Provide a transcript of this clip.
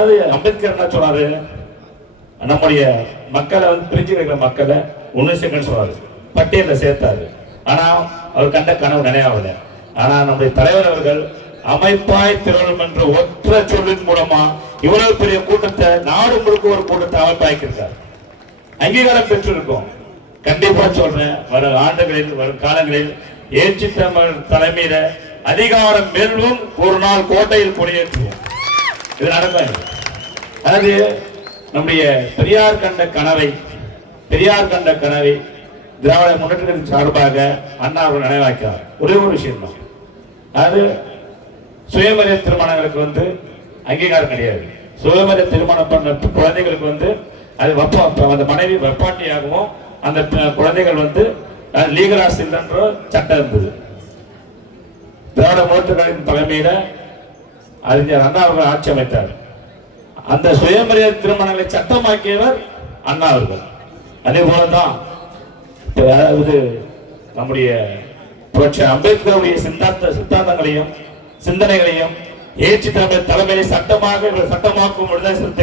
அதாவது அம்பேத்கர் என்ன சொன்னாரு, நம்முடைய மக்களை பிரிஞ்சு வைக்கிற மக்களை ஒண்ணு சேர்க்கன்னு சொன்னாரு, பட்டியல சேர்த்தாரு. ஆனா அவர் கண்ட கனவு நினைவாகல. ஆனா நம்முடைய தலைவர் அவர்கள் அமைப்பாய் திரளும் என்ற ஒற்றை சொல்லின் மூலமா இவ்வளவு பெரிய கூட்டத்தை, நாடு முழுக்க ஒரு கூட்டத்தை அமைப்பாய்க்கிருக்கார். அங்கீகாரம் பெற்றிருக்கோம். கண்டிப்பா சொல்றேன், வரும் ஆண்டுகளில் வரும் காலங்களில் ஏற்றி தமிழ் தலைமையில அதிகாரம் வெல்லும், ஒரு நாள் கோட்டையில் கொடியேற்றுவோம். இது நடக்கும். அதாவது நம்முடைய பெரியார் கண்ட கனவை திராவிட முன்னேற்றத்தின் சார்பாக அண்ணா அவர்கள் நினைவாக்கிறார். ஒரே ஒரு விஷயம் தான், அது சுயமரியாதை திருமணங்களுக்கு அங்கீகாரம் கிடையாது. சுயமரியாதை திருமணம் பண்ண குழந்தைகளுக்கு அது அந்த மனைவி வெப்பாட்டியாகவும் அந்த குழந்தைகள் லீகலாஸ் இல்லைன்ற சட்டம் இருந்தது. திராவிட முன்னேற்றத்தின் தலைமையில அறிஞர் அண்ணா அவர்கள் ஆட்சி அமைத்தார். அந்த சுயமரியாதை திருமணங்களை சட்டமாக்கியவர் அண்ணா அவர்கள். அதே போலதான் நம்முடைய புரட்சி அம்பேத்கருடைய சித்தாந்தங்களையும் சிந்தனைகளையும் ஏற்றி தலைமையை சட்டமாக்கும் விடுதலை சிறுத்தை